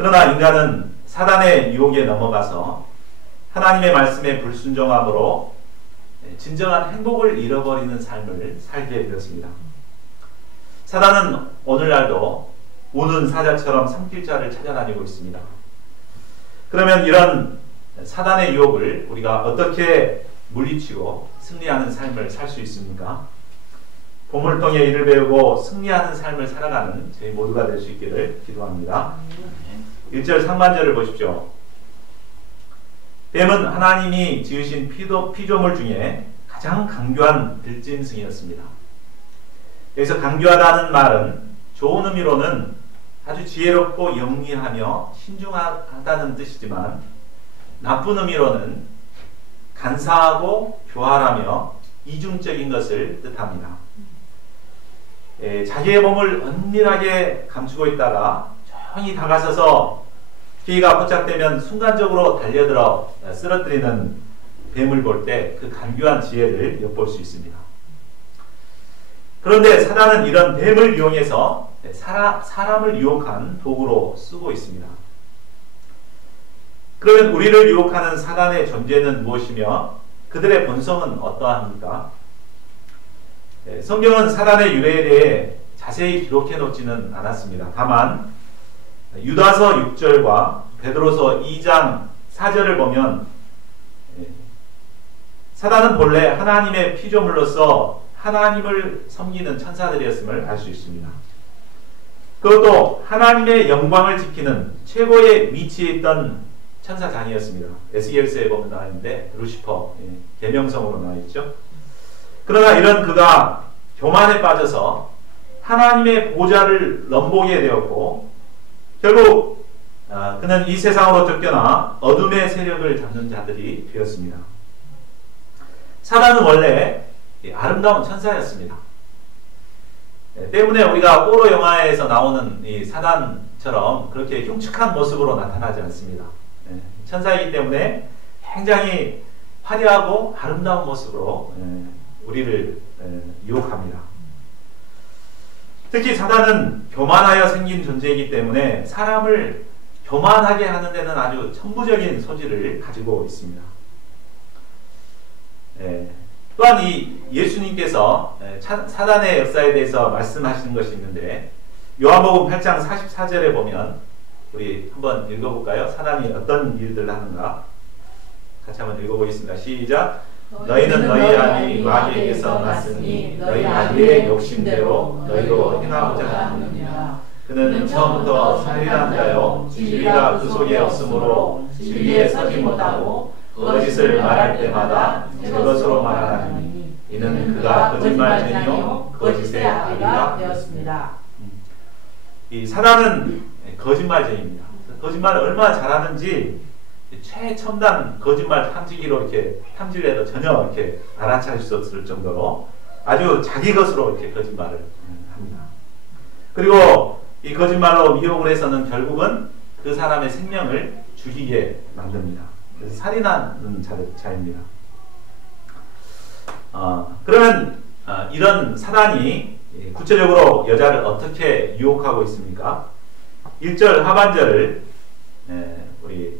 그러나 인간은 사단의 유혹에 넘어가서 하나님의 말씀에 불순종함으로 진정한 행복을 잃어버리는 삶을 살게 되었습니다. 사단은 오늘날도 우는 사자처럼 삼킬자를 찾아다니고 있습니다. 그러면 이런 사단의 유혹을 우리가 어떻게 물리치고 승리하는 삶을 살 수 있습니까? 복음을 통해 이를 배우고 승리하는 삶을 살아가는 저희 모두가 될 수 있기를 기도합니다. 1절 상반절을 보십시오. 뱀은 하나님이 지으신 피조물 중에 가장 강교한 들짐승이었습니다. 여기서 강교하다는 말은 좋은 의미로는 아주 지혜롭고 영리하며 신중하다는 뜻이지만 나쁜 의미로는 간사하고 교활하며 이중적인 것을 뜻합니다. 자기의 몸을 은밀하게 감추고 있다가 조용히 다가서서 피해가 포착되면 순간적으로 달려들어 쓰러뜨리는 뱀을 볼 때 그 간교한 지혜를 엿볼 수 있습니다. 그런데 사단은 이런 뱀을 이용해서 사람을 유혹한 도구로 쓰고 있습니다. 그러면 우리를 유혹하는 사단의 존재는 무엇이며 그들의 본성은 어떠합니까? 성경은 사단의 유래에 대해 자세히 기록해 놓지는 않았습니다. 다만 유다서 6절과 베드로서 2장 4절을 보면 사단은 본래 하나님의 피조물로서 하나님을 섬기는 천사들이었음을 알 수 있습니다. 그것도 하나님의 영광을 지키는 최고의 위치에 있던 천사장이었습니다. 에스겔서에 보면 나와 있는데 루시퍼, 계명성으로 나와 있죠. 그러나 이런 그가 교만에 빠져서 하나님의 보좌를 넘보게 되었고 결국 그는 이 세상으로 쫓겨나 어둠의 세력을 잡는 자들이 되었습니다. 사단은 원래 아름다운 천사였습니다. 때문에 우리가 포로 영화에서 나오는 이 사단처럼 그렇게 흉측한 모습으로 나타나지 않습니다. 천사이기 때문에 굉장히 화려하고 아름다운 모습으로 우리를 유혹합니다. 특히 사단은 교만하여 생긴 존재이기 때문에 사람을 교만하게 하는 데는 아주 천부적인 소질을 가지고 있습니다. 또한 이 예수님께서 사단의 역사에 대해서 말씀하시는 것이 있는데 요한복음 8장 44절에 보면 우리 한번 읽어볼까요? 사단이 어떤 일들을 하는가? 같이 한번 읽어보겠습니다. 시작! 너희는 너희 아비 마귀에게서 났으니 너희 아비의 욕심대로 너희도 행하고자 하느니라. 그는 처음부터 살인한 자요 진리가 그 속에 없으므로 진리에 서지 못하고 거짓을 말할 때마다 그것으로 말하나니 이는 그가 거짓말쟁이요 거짓의 아비가 되었습니다. 이 사단은 거짓말쟁이입니다. 거짓말을 얼마나 잘하는지 최첨단 거짓말 탐지기로 이렇게 탐지를 해도 전혀 이렇게 알아차릴 수 없을 정도로 아주 자기 것으로 이렇게 거짓말을 합니다. 그리고 이 거짓말로 미혹을 해서는 결국은 그 사람의 생명을 죽이게 만듭니다. 그래서 살인하는 자입니다. 그러면 이런 사단이 구체적으로 여자를 어떻게 유혹하고 있습니까? 1절 하반절을 우리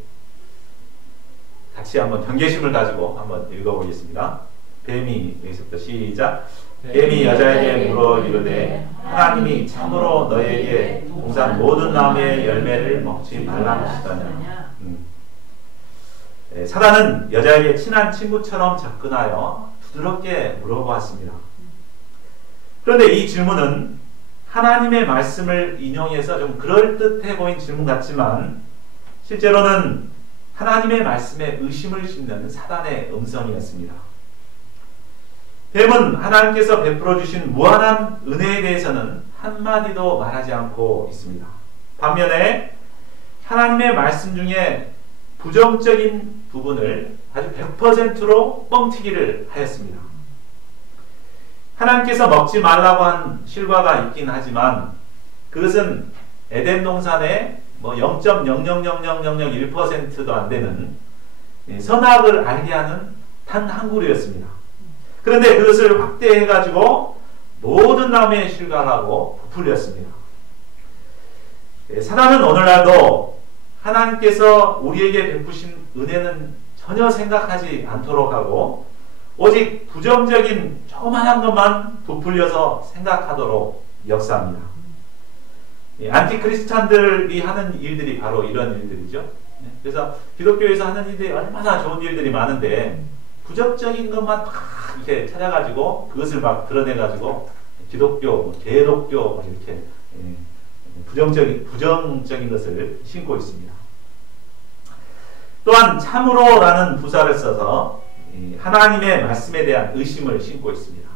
같이 한번 경계심을 가지고 한번 읽어보겠습니다. 뱀이 여기서부터 시작. 뱀이 여자에게 물어 이르되 하나님이 참으로 너에게 동산 모든 나무의 열매를 먹지 말라 하시더냐. 사단은 여자에게 친한 친구처럼 접근하여 부드럽게 물어보았습니다. 그런데 이 질문은 하나님의 말씀을 인용해서 좀 그럴듯해 보인 질문 같지만 실제로는 하나님의 말씀에 의심을 심는 사단의 음성이었습니다. 뱀은 하나님께서 베풀어 주신 무한한 은혜에 대해서는 한마디도 말하지 않고 있습니다. 반면에 하나님의 말씀 중에 부정적인 부분을 아주 100%로 뻥튀기를 하였습니다. 하나님께서 먹지 말라고 한 실과가 있긴 하지만 그것은 에덴 동산의 0.0000001%도 안 되는 선악을 알게 하는 단 한 그루였습니다. 그런데 그것을 확대해가지고 모든 나무의 실과라고 부풀렸습니다. 사단은 오늘날도 하나님께서 우리에게 베푸신 은혜는 전혀 생각하지 않도록 하고 오직 부정적인 조그만한 것만 부풀려서 생각하도록 역사합니다. 안티크리스찬들이 하는 일들이 바로 이런 일들이죠. 그래서 기독교에서 하는 일들이 얼마나 좋은 일들이 많은데 부정적인 것만 다 이렇게 찾아가지고 그것을 막 드러내가지고 기독교, 개독교 이렇게 부정적인 것을 심고 있습니다. 또한 참으로라는 부사를 써서 하나님의 말씀에 대한 의심을 심고 있습니다.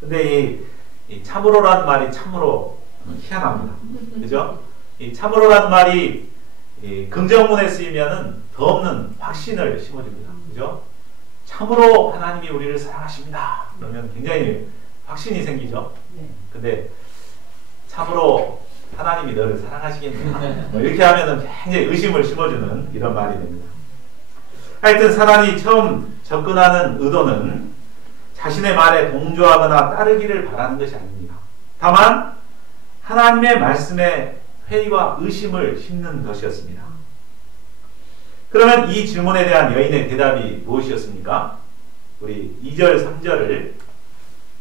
근데 이 참으로라는 말이 참으로 희한합니다. 그죠? 이 참으로라는 말이 긍정문에 쓰이면은 더 없는 확신을 심어줍니다. 그죠? 참으로 하나님이 우리를 사랑하십니다. 그러면 굉장히 확신이 생기죠. 근데 참으로 하나님이 너를 사랑하시겠냐? 이렇게 하면은 굉장히 의심을 심어주는 이런 말이 됩니다. 하여튼 사단이 처음 접근하는 의도는 자신의 말에 동조하거나 따르기를 바라는 것이 아닙니다. 다만 하나님의 말씀에 회의와 의심을 심는 것이었습니다. 그러면 이 질문에 대한 여인의 대답이 무엇이었습니까? 우리 2절, 3절을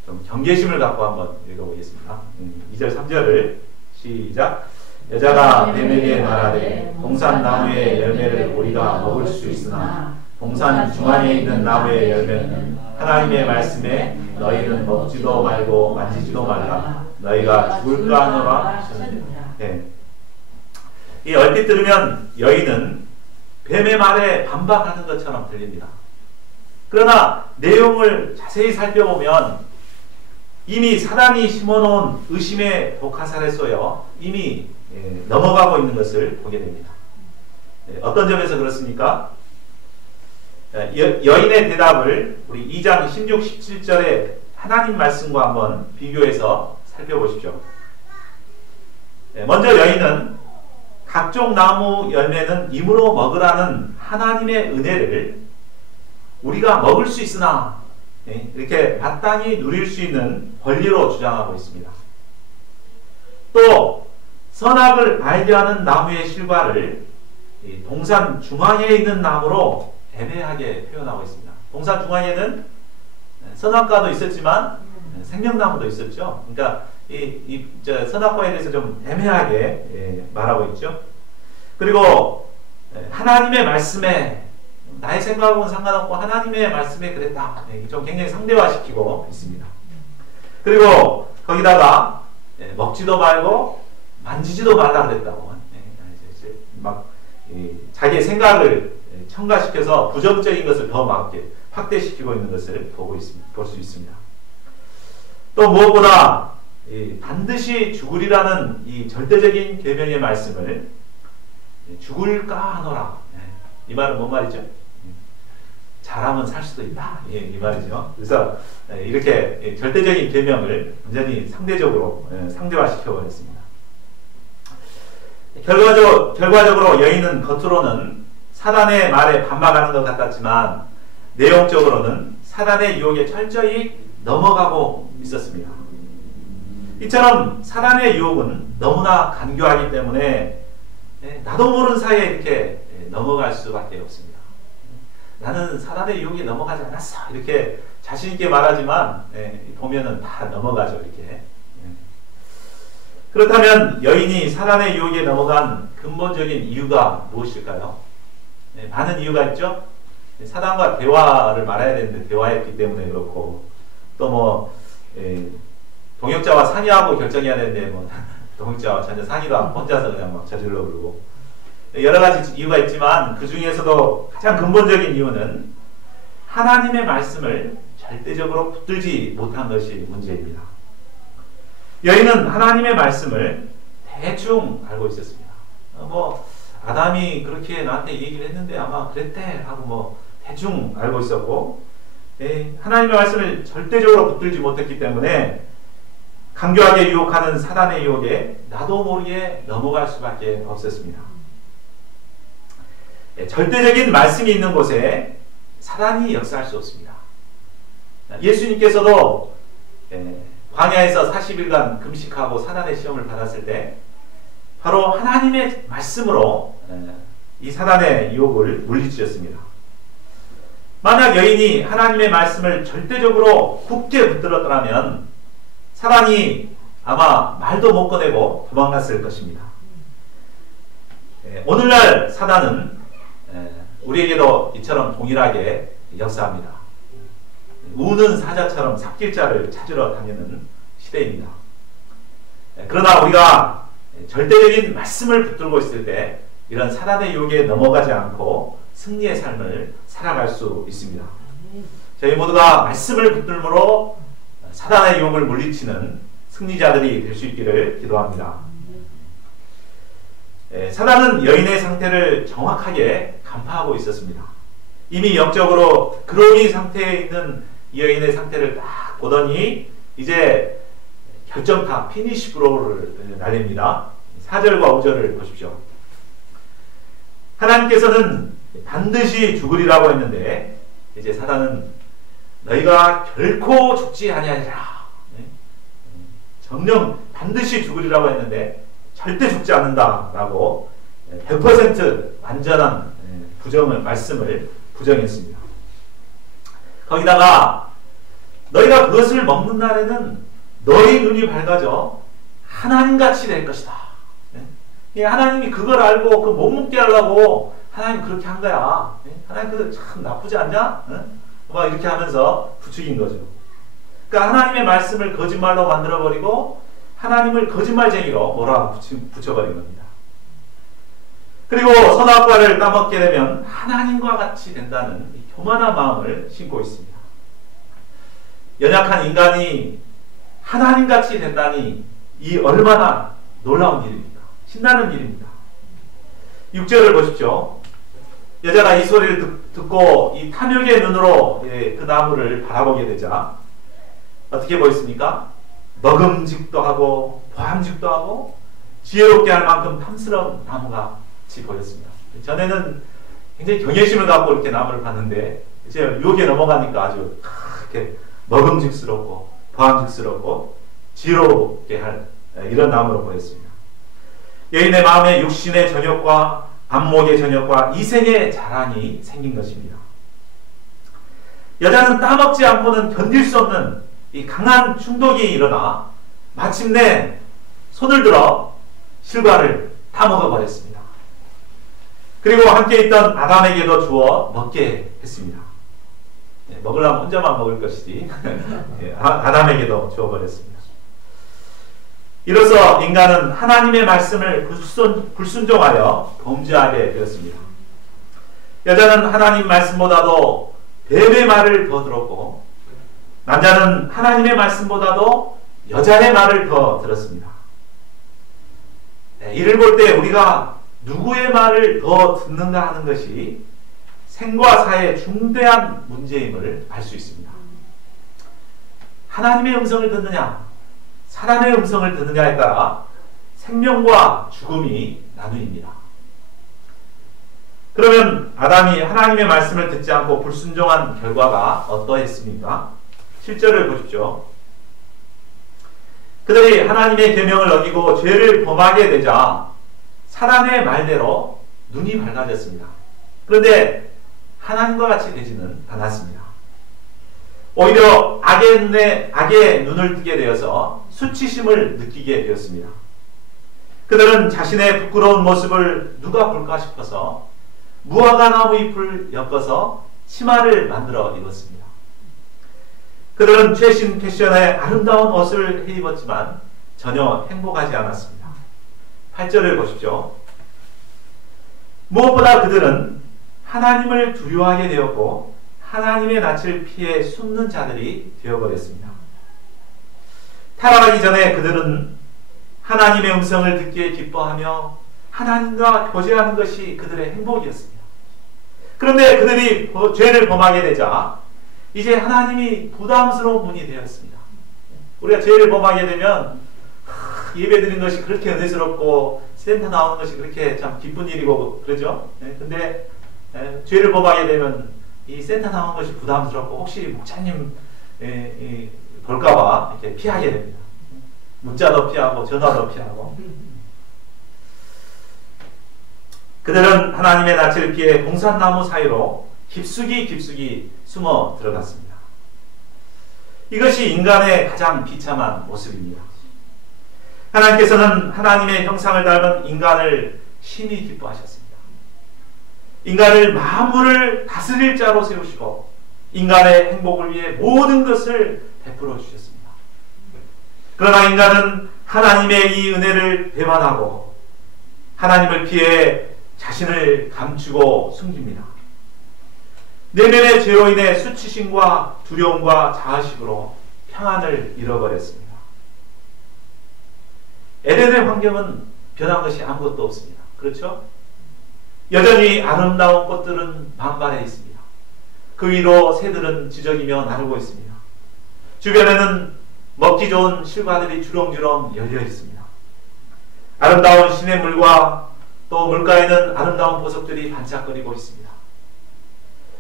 좀 경계심을 갖고 한번 읽어보겠습니다. 2절, 3절을 시작. 여자가 뱀에게 말하되 동산 나무의 열매를 우리가 먹을 수 있으나 동산 중앙에 있는 나무의 열매는 하나님의 말씀에 너희는 먹지도 말고 만지지도 말라. 너희가 죽을까 하노라 하셨느니라. 이 얼핏 들으면 여인은 뱀의 말에 반박하는 것처럼 들립니다. 그러나 내용을 자세히 살펴보면 이미 사단이 심어놓은 의심의 독화살에 쏘여 이미 넘어가고 있는 것을 보게 됩니다. 어떤 점에서 그렇습니까? 여인의 대답을 우리 2장 16, 17절의 하나님 말씀과 한번 비교해서 살펴보십시오. 먼저 여인은 각종 나무 열매는 임으로 먹으라는 하나님의 은혜를 우리가 먹을 수 있으나 이렇게 마땅히 누릴 수 있는 권리로 주장하고 있습니다. 또 선악을 알게 하는 나무의 실과를 동산 중앙에 있는 나무로 애매하게 표현하고 있습니다. 동산 중앙에는 선악과도 있었지만 생명나무도 있었죠. 그러니까 선악과에 대해서 좀 애매하게 말하고 있죠. 그리고 하나님의 말씀에 나의 생각하고는 상관없고 하나님의 말씀에 그랬다. 좀 굉장히 상대화시키고 있습니다. 그리고 거기다가 먹지도 말고 만지지도 말라 그랬다고. 막 자기의 생각을 첨가시켜서 부정적인 것을 더 막 확대시키고 있는 것을 볼 수 있습니다. 또 무엇보다 반드시 죽으리라는 이 절대적인 계명의 말씀을 죽을까 하노라. 이 말은 뭔 말이죠? 잘하면 살 수도 있다. 이 말이죠. 그래서 이렇게 절대적인 계명을 완전히 상대적으로 상대화시켜 버렸습니다. 결과적으로 여인은 겉으로는 사단의 말에 반박하는 것 같았지만 내용적으로는 사단의 유혹에 철저히 넘어가고 있었습니다. 이처럼 사단의 유혹은 너무나 간교하기 때문에 나도 모르는 사이에 이렇게 넘어갈 수밖에 없습니다. 나는 사단의 유혹에 넘어가지 않았어. 이렇게 자신있게 말하지만 보면은 다 넘어가죠. 이렇게. 그렇다면 여인이 사단의 유혹에 넘어간 근본적인 이유가 무엇일까요? 많은 이유가 있죠. 사단과 대화를 말해야 되는데 대화했기 때문에 그렇고 또 뭐 동역자와 상의하고 결정해야 되는데 뭐 동역자와 전혀 상의도 안 하고 혼자서 그냥 막 저질러 그러고 여러 가지 이유가 있지만 그 중에서도 가장 근본적인 이유는 하나님의 말씀을 절대적으로 붙들지 못한 것이 문제입니다. 여인은 하나님의 말씀을 대충 알고 있었습니다. 뭐 아담이 그렇게 나한테 얘기를 했는데 아마 그랬대 하고 뭐 대충 알고 있었고 하나님의 말씀을 절대적으로 붙들지 못했기 때문에 강교하게 유혹하는 사단의 유혹에 나도 모르게 넘어갈 수밖에 없었습니다. 절대적인 말씀이 있는 곳에 사단이 역사할 수 없습니다. 예수님께서도 광야에서 40일간 금식하고 사단의 시험을 받았을 때 바로 하나님의 말씀으로 이 사단의 유혹을 물리치셨습니다. 만약 여인이 하나님의 말씀을 절대적으로 굳게 붙들었더라면 사단이 아마 말도 못 꺼내고 도망갔을 것입니다. 오늘날 사단은 우리에게도 이처럼 동일하게 역사합니다. 우는 사자처럼 삽길자를 찾으러 다니는 시대입니다. 그러나 우리가 절대적인 말씀을 붙들고 있을 때 이런 사단의 유혹에 넘어가지 않고 승리의 삶을 살아갈 수 있습니다. 저희 모두가 말씀을 붙들므로 사단의 유혹을 물리치는 승리자들이 될 수 있기를 기도합니다. 사단은 여인의 상태를 정확하게 간파하고 있었습니다. 이미 영적으로 그러기 상태에 있는 이 여인의 상태를 딱 보더니 이제 결정타 피니시 브로우를 날립니다. 4절과 5절을 보십시오. 하나님께서는 반드시 죽으리라고 했는데 이제 사단은 너희가 결코 죽지 아니하리라. 정령 반드시 죽으리라고 했는데 절대 죽지 않는다라고 100% 완전한 말씀을 부정했습니다. 거기다가 너희가 그것을 먹는 날에는 너희 눈이 밝아져 하나님같이 될 것이다. 하나님이 그걸 알고 그 못 먹게 하려고 하나님 그렇게 한 거야. 하나님 그거 참 나쁘지 않냐? 막 이렇게 하면서 부추긴 거죠. 그러니까 하나님의 말씀을 거짓말로 만들어버리고 하나님을 거짓말쟁이로 붙여버린 겁니다. 그리고 선악과를 따먹게 되면 하나님과 같이 된다는 이 교만한 마음을 심고 있습니다. 연약한 인간이 하나님같이 된다니 이 얼마나 놀라운 일입니까? 신나는 일입니다. 6절을 보십시오. 여자가 이 소리를 듣고 이 탐욕의 눈으로 그 나무를 바라보게 되자 어떻게 보였습니까? 먹음직도 하고 보암직도 하고 지혜롭게 할 만큼 탐스러운 나무같이 보였습니다. 전에는 굉장히 경외심을 갖고 이렇게 나무를 봤는데 이제 유혹에 넘어가니까 아주 이렇게 먹음직스럽고 보암직스럽고 지혜롭게 할 이런 나무로 보였습니다. 여인의 마음에 육신의 전욕과 안목의 전욕과 이생의 자랑이 생긴 것입니다. 여자는 따먹지 않고는 견딜 수 없는 이 강한 충동이 일어나 마침내 손을 들어 실과를 다 먹어버렸습니다. 그리고 함께 있던 아담에게도 주어 먹게 했습니다. 먹으려면 혼자만 먹을 것이지 아담에게도 주어버렸습니다. 이로써 인간은 하나님의 말씀을 불순종하여 범죄하게 되었습니다. 여자는 하나님 말씀보다도 뱀의 말을 더 들었고 남자는 하나님의 말씀보다도 여자의 말을 더 들었습니다. 이를 볼 때 우리가 누구의 말을 더 듣는가 하는 것이 생과 사의 중대한 문제임을 알 수 있습니다. 하나님의 음성을 듣느냐 사단의 음성을 듣느냐에 따라 생명과 죽음이 나누입니다. 그러면 아담이 하나님의 말씀을 듣지 않고 불순종한 결과가 어떠했습니까? 7절을 보십시오. 그들이 하나님의 계명을 어기고 죄를 범하게 되자 사단의 말대로 눈이 밝아졌습니다. 그런데 하나님과 같이 되지는 않았습니다. 오히려 악의 눈을 뜨게 되어서 수치심을 느끼게 되었습니다. 그들은 자신의 부끄러운 모습을 누가 볼까 싶어서 무화과 나무 잎을 엮어서 치마를 만들어 입었습니다. 그들은 최신 패션의 아름다운 옷을 입었지만 전혀 행복하지 않았습니다. 8절을 보십시오. 무엇보다 그들은 하나님을 두려워하게 되었고 하나님의 낯을 피해 숨는 자들이 되어버렸습니다. 타락하기 전에 그들은 하나님의 음성을 듣기에 기뻐하며 하나님과 교제하는 것이 그들의 행복이었습니다. 그런데 그들이 죄를 범하게 되자 이제 하나님이 부담스러운 분이 되었습니다. 우리가 죄를 범하게 되면 예배 드리는 것이 그렇게 은혜스럽고 센터 나오는 것이 그렇게 참 기쁜 일이고 그러죠. 근데 죄를 범하게 되면 이 센터 나오는 것이 부담스럽고 혹시 목사님 볼까봐 이렇게 피하게 됩니다. 문자도 피하고 전화도 피하고. 그들은 하나님의 낯을 피해 동산나무 사이로 깊숙이 숨어 들어갔습니다. 이것이 인간의 가장 비참한 모습입니다. 하나님께서는 하나님의 형상을 닮은 인간을 심히 기뻐하셨습니다. 인간을 만물을 다스릴 자로 세우시고 인간의 행복을 위해 모든 것을 베풀어 주셨습니다. 그러나 인간은 하나님의 이 은혜를 배반하고 하나님을 피해 자신을 감추고 숨깁니다. 내면의 죄로 인해 수치심과 두려움과 자아식으로 평안을 잃어버렸습니다. 에덴의 환경은 변한 것이 아무것도 없습니다. 그렇죠? 여전히 아름다운 꽃들은 만발해 있습니다. 그 위로 새들은 지저귀며 나르고 있습니다. 주변에는 먹기 좋은 실과들이 주렁주렁 열려 있습니다. 아름다운 시냇물과 또 물가에는 아름다운 보석들이 반짝거리고 있습니다.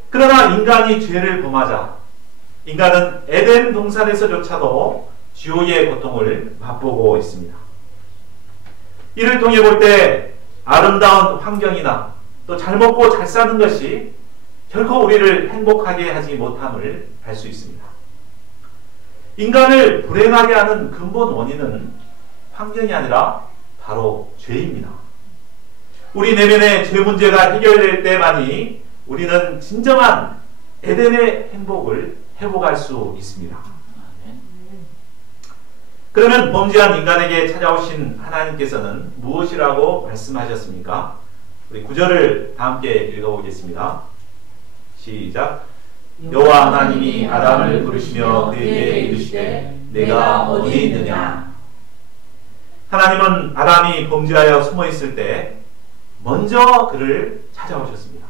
그러나 인간이 죄를 범하자 인간은 에덴 동산에서조차도 지옥의 고통을 맛보고 있습니다. 이를 통해 볼 때 아름다운 환경이나 또 잘 먹고 잘 사는 것이 결코 우리를 행복하게 하지 못함을 알 수 있습니다. 인간을 불행하게 하는 근본 원인은 환경이 아니라 바로 죄입니다. 우리 내면의 죄 문제가 해결될 때만이 우리는 진정한 에덴의 행복을 회복할 수 있습니다. 그러면 범죄한 인간에게 찾아오신 하나님께서는 무엇이라고 말씀하셨습니까? 우리 9절을 다 함께 읽어보겠습니다. 시작. 여호와 하나님이 아담을 부르시며 그에게 이르시되 내가 어디 있느냐. 하나님은 아담이 범죄하여 숨어 있을 때 먼저 그를 찾아오셨습니다.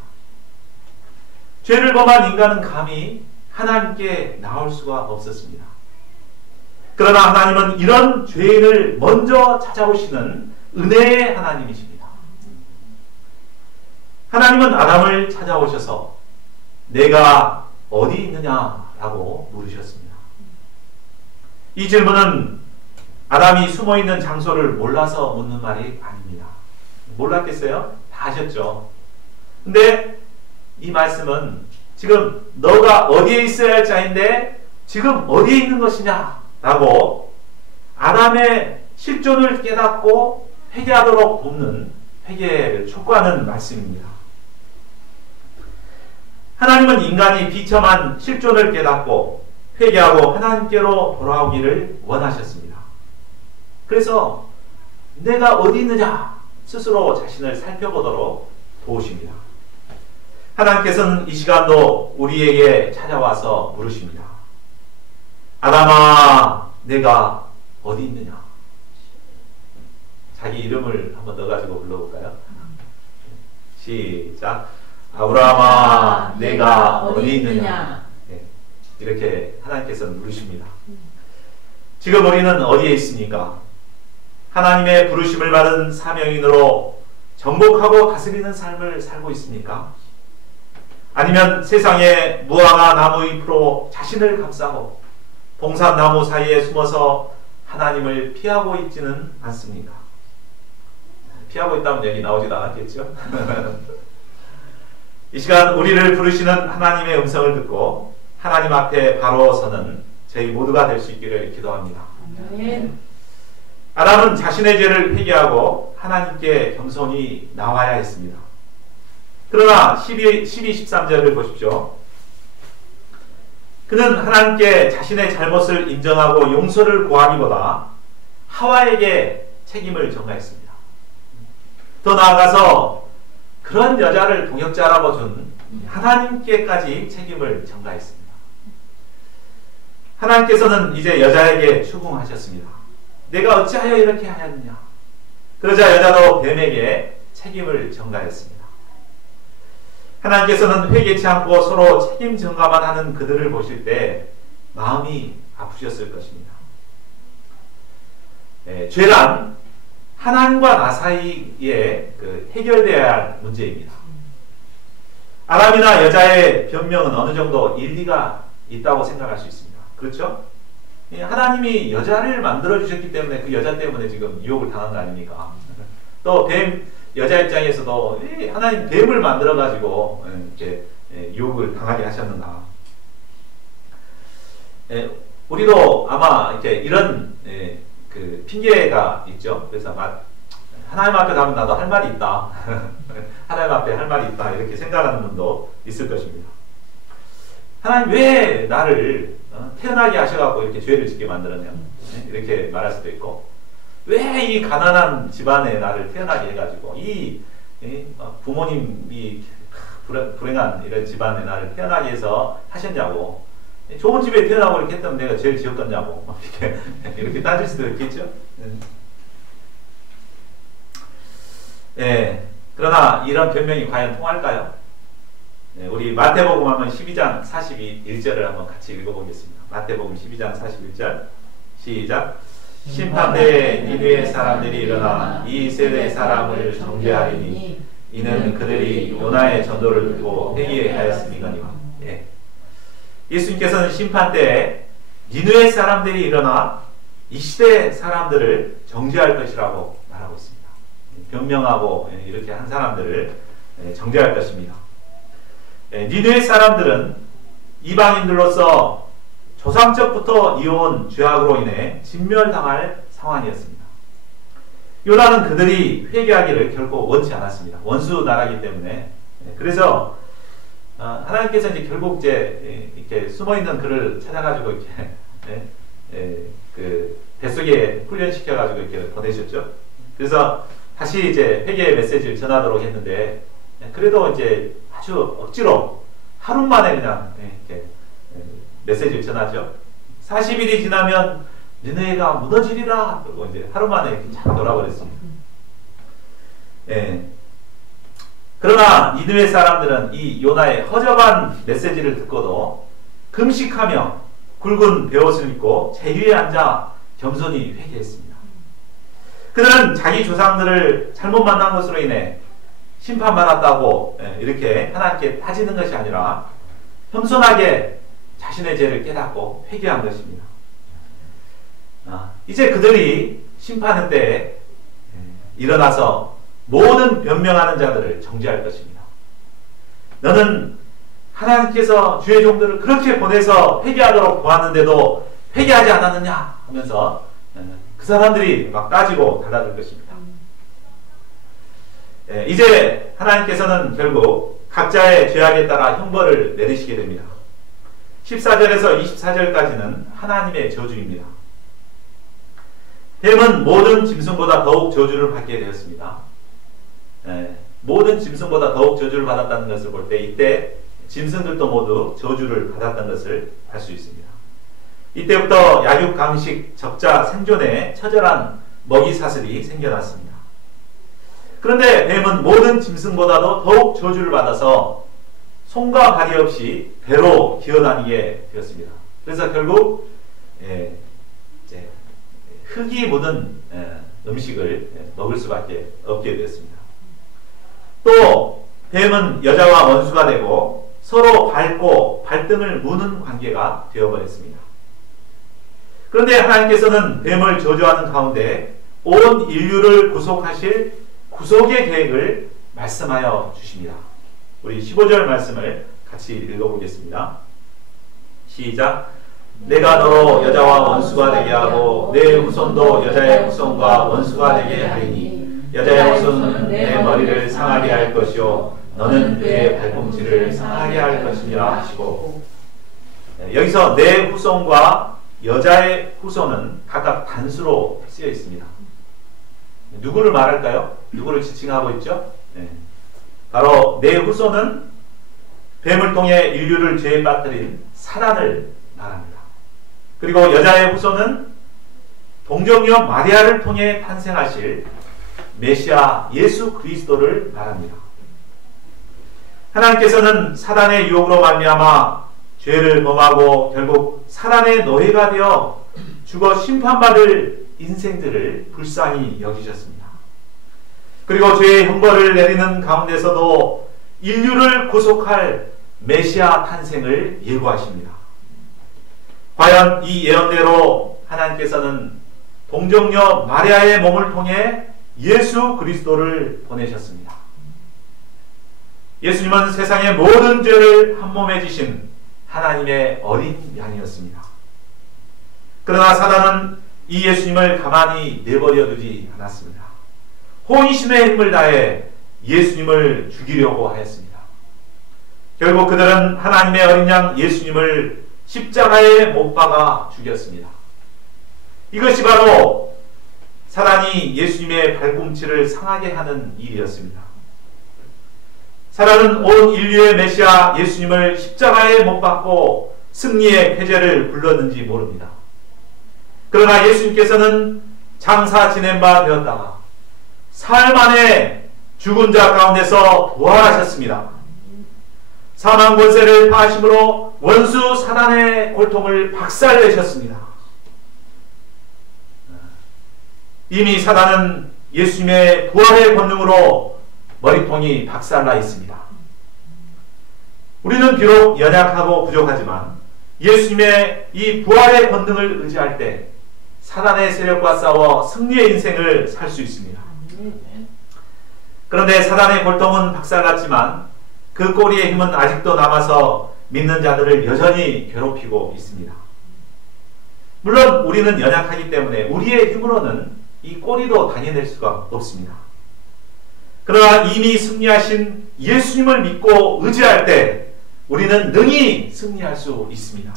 죄를 범한 인간은 감히 하나님께 나올 수가 없었습니다. 그러나 하나님은 이런 죄인을 먼저 찾아오시는 은혜의 하나님이십니다. 하나님은 아담을 찾아오셔서 내가 어디 있느냐라고 물으셨습니다. 이 질문은 아담이 숨어있는 장소를 몰라서 묻는 말이 아닙니다. 몰랐겠어요? 다 아셨죠? 근데 이 말씀은 지금 너가 어디에 있어야 할 자인데 지금 어디에 있는 것이냐 라고 아담의 실존을 깨닫고 회개하도록 돕는 회개를 촉구하는 말씀입니다. 하나님은 인간이 비참한 실존을 깨닫고 회개하고 하나님께로 돌아오기를 원하셨습니다. 그래서 내가 어디 있느냐 스스로 자신을 살펴보도록 도우십니다. 하나님께서는 이 시간도 우리에게 찾아와서 물으십니다. 아담아, 내가 어디 있느냐? 자기 이름을 한번 넣어가지고 불러볼까요? 시작. 아브라함아, 내가 어디 있느냐? 네, 이렇게 하나님께서는 물으십니다. 지금 우리는 어디에 있습니까? 하나님의 부르심을 받은 사명인으로 정복하고 다스리는 삶을 살고 있습니까? 아니면 세상의 무화과 나무 잎으로 자신을 감싸고 동산나무 사이에 숨어서 하나님을 피하고 있지는 않습니까? 피하고 있다면 여기 나오지도 않았겠죠? 이 시간 우리를 부르시는 하나님의 음성을 듣고 하나님 앞에 바로 서는 저희 모두가 될 수 있기를 기도합니다. 아담은 자신의 죄를 회개하고 하나님께 겸손히 나와야 했습니다. 그러나 12, 13절을 보십시오. 그는 하나님께 자신의 잘못을 인정하고 용서를 구하기보다 하와에게 책임을 전가했습니다. 더 나아가서 그런 여자를 동역자라고 준 하나님께까지 책임을 전가했습니다. 하나님께서는 이제 여자에게 추궁하셨습니다. 내가 어찌하여 이렇게 하였느냐. 그러자 여자도 뱀에게 책임을 전가했습니다. 하나님께서는 회개치 않고 서로 책임 전가만 하는 그들을 보실 때 마음이 아프셨을 것입니다. 죄란 하나님과 나 사이에 해결되어야 할 문제입니다. 아담이나 여자의 변명은 어느 정도 일리가 있다고 생각할 수 있습니다. 그렇죠? 하나님이 여자를 만들어 주셨기 때문에 그 여자 때문에 지금 유혹을 당한 거 아닙니까? 또 여자 입장에서도 하나님 뱀을 만들어 가지고 이렇게 유혹을 당하게 하셨는가. 우리도 아마 이렇게 이런 그 핑계가 있죠. 그래서 막 하나님 앞에 가면 나도 할 말이 있다. 하나님 앞에 할 말이 있다. 이렇게 생각하는 분도 있을 것입니다. 하나님 왜 나를 태어나게 하셔갖고 이렇게 죄를 짓게 만들었냐. 이렇게 말할 수도 있고, 왜 이 가난한 집안에 나를 태어나게 해가지고 이 부모님이 불행한 이런 집안에 나를 태어나게 해서 하셨냐고. 좋은 집에 태어나고 이렇게 했다면 내가 죄를 지었겠냐고. 이렇게 따질 수도 있겠죠. 그러나 이런 변명이 과연 통할까요? 우리 마태복음 한번 12장 42절을 한번 같이 읽어보겠습니다. 마태복음 12장 41절 시작. 심판대에 니느웨 사람들이 일어나 이 세대 사람을 정죄하리니 이는 그들이 요나의 전도를 듣고 회개하였음이거니와. 예수님께서는 심판대에 니느웨 사람들이 일어나 이 시대 사람들을 정죄할 것이라고 말하고 있습니다. 변명하고 이렇게 한 사람들을 정죄할 것입니다. 니느웨 사람들은 이방인들로서 조상적부터 이어온 죄악으로 인해 진멸당할 상황이었습니다. 요나는 그들이 회개하기를 결코 원치 않았습니다. 원수 나라이기 때문에. 그래서 하나님께서 이제 결국 이제 이렇게 숨어 있는 그를 찾아가지고 이렇게 그 뱃속에 훈련시켜 가지고 이렇게 보내셨죠. 그래서 다시 이제 회개의 메시지를 전하도록 했는데, 그래도 이제 아주 억지로 하루 만에 그냥 이렇게 메시지를 전하죠. 40일이 지나면 니느웨가 무너지리라. 그리고 이제 하루 만에 이렇게 쫙 돌아버렸습니다. 그러나 니느웨 사람들은 이 요나의 허접한 메시지를 듣고도 금식하며 굵은 베옷을 입고 제위에 앉아 겸손히 회개했습니다. 그들은 자기 조상들을 잘못 만난 것으로 인해 심판받았다고 이렇게 하나님께 따지는 것이 아니라 겸손하게 자신의 죄를 깨닫고 회개한 것입니다. 이제 그들이 심판의 때에 일어나서 모든 변명하는 자들을 정죄할 것입니다. 너는 하나님께서 주의 종들을 그렇게 보내서 회개하도록 보았는데도 회개하지 않았느냐 하면서 그 사람들이 막 따지고 달라질 것입니다. 이제 하나님께서는 결국 각자의 죄악에 따라 형벌을 내리시게 됩니다. 14절에서 24절까지는 하나님의 저주입니다. 뱀은 모든 짐승보다 더욱 저주를 받게 되었습니다. 모든 짐승보다 더욱 저주를 받았다는 것을 볼 때 이때 짐승들도 모두 저주를 받았던 것을 알 수 있습니다. 이때부터 약육, 강식, 적자, 생존에 처절한 먹이 사슬이 생겨났습니다. 그런데 뱀은 모든 짐승보다도 더욱 저주를 받아서 손과 발이 없이 배로 기어다니게 되었습니다. 그래서 결국 이제 흙이 묻은 음식을 먹을 수밖에 없게 되었습니다. 또 뱀은 여자와 원수가 되고 서로 밟고 발등을 무는 관계가 되어버렸습니다. 그런데 하나님께서는 뱀을 저주하는 가운데 온 인류를 구속하실 구속의 계획을 말씀하여 주십니다. 우리 15절 말씀을 같이 읽어보겠습니다. 시작. 내가 너로 여자와 원수가 되게 하고 내 후손도 여자의 후손과 원수가 되게 하리니 여자의 후손은 내 머리를 상하게 할 것이요 너는 그의 발꿈치를 상하게 할 것이니라 하시고, 여기서 내 후손과 여자의 후손은 각각 단수로 쓰여 있습니다. 누구를 말할까요? 누구를 지칭하고 있죠? 바로 내 후손은 뱀을 통해 인류를 죄에 빠뜨린 사단을 말합니다. 그리고 여자의 후손은 동정녀 마리아를 통해 탄생하실 메시아 예수 그리스도를 말합니다. 하나님께서는 사단의 유혹으로 말미암아 죄를 범하고 결국 사단의 노예가 되어 죽어 심판받을 인생들을 불쌍히 여기셨습니다. 그리고 죄의 형벌을 내리는 가운데서도 인류를 구속할 메시아 탄생을 예고하십니다. 과연 이 예언대로 하나님께서는 동정녀 마리아의 몸을 통해 예수 그리스도를 보내셨습니다. 예수님은 세상의 모든 죄를 한 몸에 지신 하나님의 어린 양이었습니다. 그러나 사단은 이 예수님을 가만히 내버려 두지 않았습니다. 혼신의 힘을 다해 예수님을 죽이려고 하였습니다. 결국 그들은 하나님의 어린 양 예수님을 십자가에 못 박아 죽였습니다. 이것이 바로 사단이 예수님의 발꿈치를 상하게 하는 일이었습니다. 사단은 온 인류의 메시아 예수님을 십자가에 못 박고 승리의 쾌제를 불렀는지 모릅니다. 그러나 예수님께서는 장사 지낸 바 되었다가 사흘 만에 죽은 자 가운데서 부활하셨습니다. 사망 권세를 파하심으로 원수 사단의 골통을 박살내셨습니다. 이미 사단은 예수님의 부활의 권능으로 머리통이 박살나 있습니다. 우리는 비록 연약하고 부족하지만 예수님의 이 부활의 권능을 의지할 때 사단의 세력과 싸워 승리의 인생을 살 수 있습니다. 그런데 사단의 골통은 박살났지만 그 꼬리의 힘은 아직도 남아서 믿는 자들을 여전히 괴롭히고 있습니다. 물론 우리는 연약하기 때문에 우리의 힘으로는 이 꼬리도 다녀낼 수가 없습니다. 그러나 이미 승리하신 예수님을 믿고 의지할 때 우리는 능히 승리할 수 있습니다.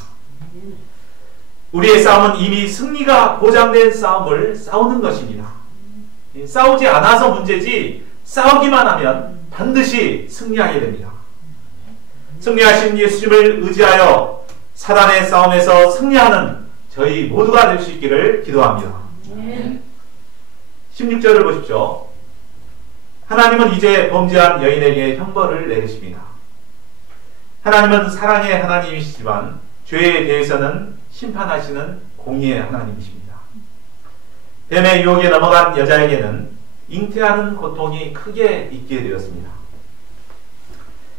우리의 싸움은 이미 승리가 보장된 싸움을 싸우는 것입니다. 싸우지 않아서 문제지 싸우기만 하면 반드시 승리하게 됩니다. 승리하신 예수님을 의지하여 사단의 싸움에서 승리하는 저희 모두가 될 수 있기를 기도합니다. 16절을 보십시오. 하나님은 이제 범죄한 여인에게 형벌을 내리십니다. 하나님은 사랑의 하나님이시지만 죄에 대해서는 심판하시는 공의의 하나님이십니다. 뱀의 유혹에 넘어간 여자에게는 잉태하는 고통이 크게 있게 되었습니다.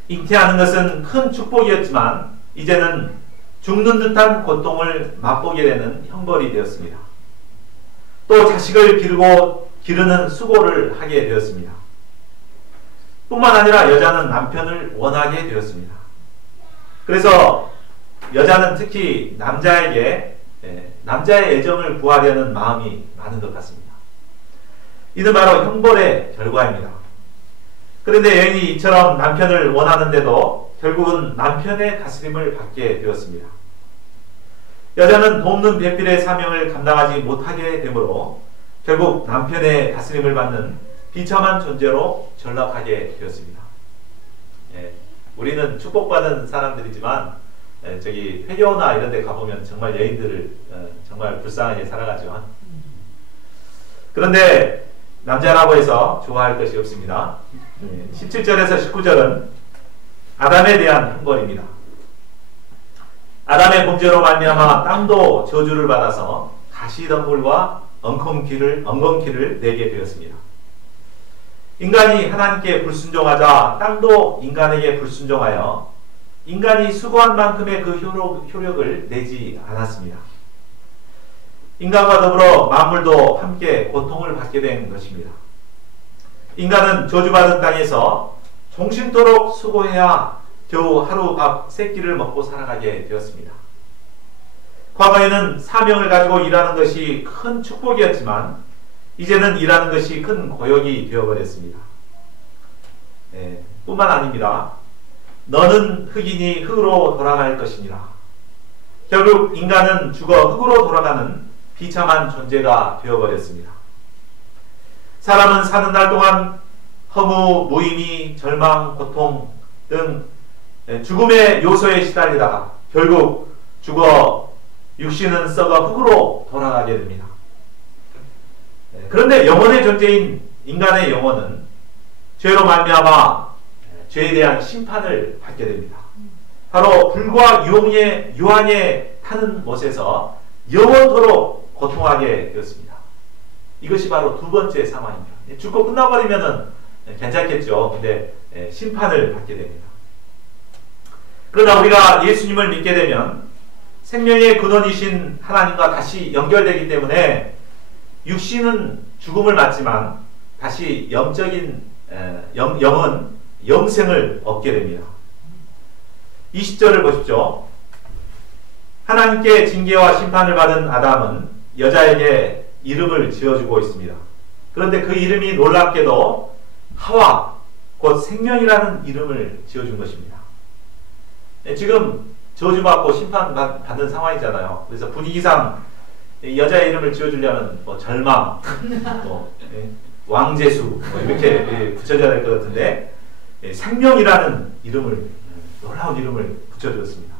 잉태하는 것은 큰 축복이었지만 이제는 죽는 듯한 고통을 맛보게 되는 형벌이 되었습니다. 또 자식을 기르는 수고를 하게 되었습니다. 뿐만 아니라 여자는 남편을 원하게 되었습니다. 그래서 여자는 특히 남자에게 남자의 애정을 구하려는 마음이 많은 것 같습니다. 이는 바로 형벌의 결과입니다. 그런데 여인이 이처럼 남편을 원하는데도 결국은 남편의 다스림을 받게 되었습니다. 여자는 돕는 배필의 사명을 감당하지 못하게 되므로 결국 남편의 다스림을 받는 비참한 존재로 전락하게 되었습니다. 우리는 축복받은 사람들이지만 저기 회교나 이런 데 가보면 정말 여인들을 정말 불쌍하게 살아가죠. 그런데 남자라고 해서 좋아할 것이 없습니다. 17절에서 19절은 아담에 대한 형벌입니다. 아담의 범죄로 말미암아 땅도 저주를 받아서 가시덤불과 엉겅퀴를 내게 되었습니다. 인간이 하나님께 불순종하자 땅도 인간에게 불순종하여 인간이 수고한 만큼의 그 효력을 내지 않았습니다. 인간과 더불어 만물도 함께 고통을 받게 된 것입니다. 인간은 저주받은 땅에서 종신토록 수고해야 겨우 하루 밥 세 끼를 먹고 살아가게 되었습니다. 과거에는 사명을 가지고 일하는 것이 큰 축복이었지만 이제는 일하는 것이 큰 고역이 되어버렸습니다. 뿐만 아닙니다. 너는 흙이니 흙으로 돌아갈 것이니라. 결국 인간은 죽어 흙으로 돌아가는 비참한 존재가 되어버렸습니다. 사람은 사는 날 동안 허무, 무의미, 절망, 고통 등 죽음의 요소에 시달리다가 결국 죽어 육신은 썩어 흙으로 돌아가게 됩니다. 그런데 영혼의 존재인 인간의 영혼은 죄로 말미암아 죄에 대한 심판을 받게 됩니다. 바로 불과 유황에 타는 못에서 영원토록 고통하게 되었습니다. 이것이 바로 두 번째 상황입니다. 죽고 끝나버리면은 괜찮겠죠. 근데 심판을 받게 됩니다. 그러나 우리가 예수님을 믿게 되면 생명의 근원이신 하나님과 다시 연결되기 때문에 육신은 죽음을 맞지만 다시 영적인 영은 영생을 얻게 됩니다. 20절을 보십시오. 하나님께 징계와 심판을 받은 아담은 여자에게 이름을 지어주고 있습니다. 그런데 그 이름이 놀랍게도 하와, 곧 생명이라는 이름을 지어준 것입니다. 지금 저주받고 심판받는 상황이잖아요. 그래서 분위기상 여자의 이름을 지어주려면 뭐 절망, 뭐 왕재수 뭐 이렇게 붙여줘야 될 것 같은데 생명이라는 이름을, 놀라운 이름을 붙여주었습니다.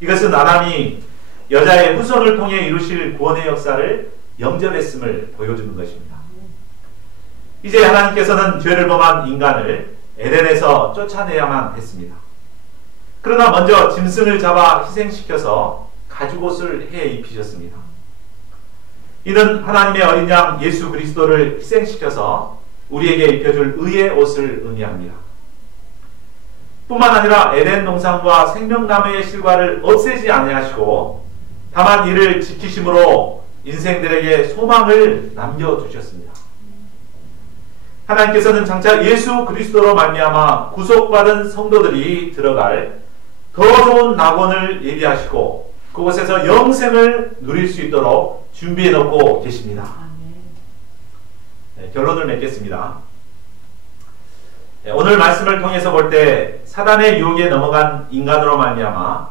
이것은 아담이 여자의 후손을 통해 이루실 구원의 역사를 영접했음을 보여주는 것입니다. 이제 하나님께서는 죄를 범한 인간을 에덴에서 쫓아내야만 했습니다. 그러나 먼저 짐승을 잡아 희생시켜서 가죽옷을 해 입히셨습니다. 이는 하나님의 어린 양 예수 그리스도를 희생시켜서 우리에게 입혀줄 의의 옷을 의미합니다. 뿐만 아니라 에덴 동산과 생명나무의 실과를 없애지 아니하시고 다만 이를 지키심으로 인생들에게 소망을 남겨두셨습니다. 하나님께서는 장차 예수 그리스도로 말미암아 구속받은 성도들이 들어갈 더 좋은 낙원을 예비하시고 그곳에서 영생을 누릴 수 있도록 준비해 놓고 계십니다. 네, 결론을 맺겠습니다. 네, 오늘 말씀을 통해서 볼 때 사단의 유혹에 넘어간 인간으로 말미암아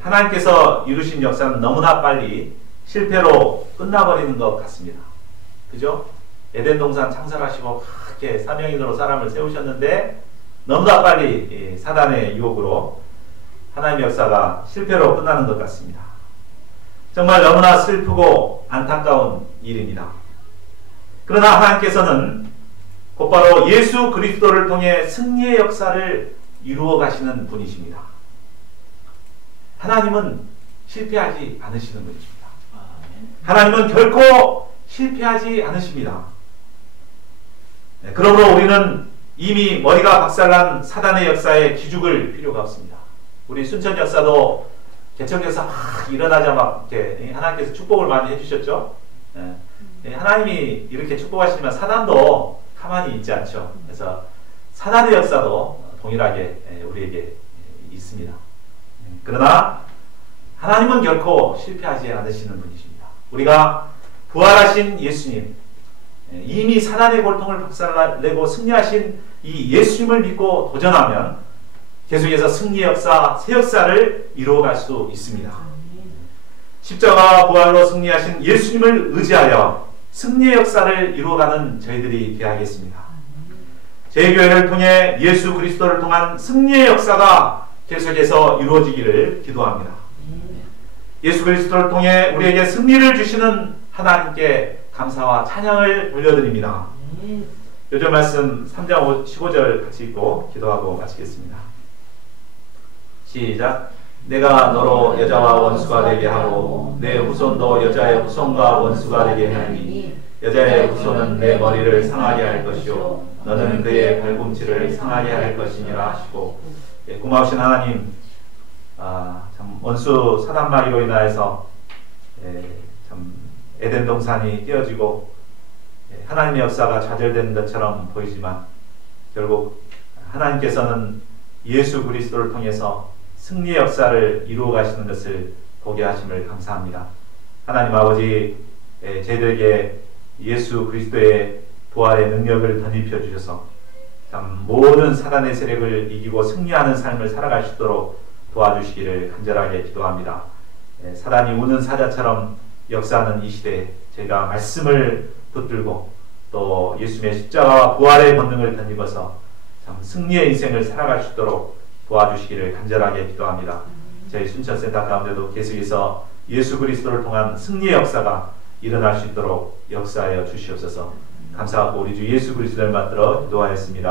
하나님께서 이루신 역사는 너무나 빨리 실패로 끝나버리는 것 같습니다. 그죠? 에덴 동산 창설하시고 그렇게 사명인으로 사람을 세우셨는데 너무나 빨리 사단의 유혹으로 하나님의 역사가 실패로 끝나는 것 같습니다. 정말 너무나 슬프고 안타까운 일입니다. 그러나 하나님께서는 곧바로 예수 그리스도를 통해 승리의 역사를 이루어 가시는 분이십니다. 하나님은 실패하지 않으시는 분이십니다. 하나님은 결코 실패하지 않으십니다. 네, 그러므로 우리는 이미 머리가 박살난 사단의 역사에 기죽을 필요가 없습니다. 우리 순천 역사도 개척 역사 막 일어나자마자 하나님께서 축복을 많이 해주셨죠. 네, 하나님이 이렇게 축복하시면 사단도 가만히 있지 않죠. 그래서 사단의 역사도 동일하게 우리에게 있습니다. 그러나 하나님은 결코 실패하지 않으시는 분이십니다. 우리가 부활하신 예수님, 이미 사단의 고통을 박살내고 승리하신 이 예수님을 믿고 도전하면 계속해서 승리의 역사, 새 역사를 이루어갈 수 있습니다. 십자가와 부활로 승리하신 예수님을 의지하여 승리의 역사를 이루어가는 저희들이 되어야겠습니다. 제 교회를 통해 예수 그리스도를 통한 승리의 역사가 계속해서 이루어지기를 기도합니다. 예수 그리스도를 통해 우리에게 승리를 주시는 하나님께 감사와 찬양을 돌려드립니다. 요즘 말씀 3장 15절 같이 읽고 기도하고 마치겠습니다. 시작. 내가 너로 여자와 원수가 되게 하고 내 후손도 여자의 후손과 원수가 되게 하니 여자의 후손은 내 머리를 상하게 할 것이요 너는 그의 발꿈치를 상하게 할 것이니라 하시고, 고마우신 하나님, 참 원수 사단마귀로 인하여서 참 에덴 동산이 깨어지고 하나님의 역사가 좌절되는 것처럼 보이지만 결국 하나님께서는 예수 그리스도를 통해서 승리의 역사를 이루어 가시는 것을 보게 하심을 감사합니다. 하나님 아버지, 저희들에게 예수 그리스도의 부활의 능력을 덧입혀 주셔서 참 모든 사단의 세력을 이기고 승리하는 삶을 살아갈 수 있도록 도와주시기를 간절하게 기도합니다. 사단이 우는 사자처럼 역사하는 이 시대에 저희가 말씀을 붙들고 또 예수님의 십자가와 부활의 본능을 덧입어서 참 승리의 인생을 살아갈 수 있도록 도와주시기를 간절하게 기도합니다. 저희 순천센터 가운데도 계속해서 예수 그리스도를 통한 승리의 역사가 일어날 수 있도록 역사하여 주시옵소서. 감사하고 우리 주 예수 그리스도를 받들어 기도하였습니다.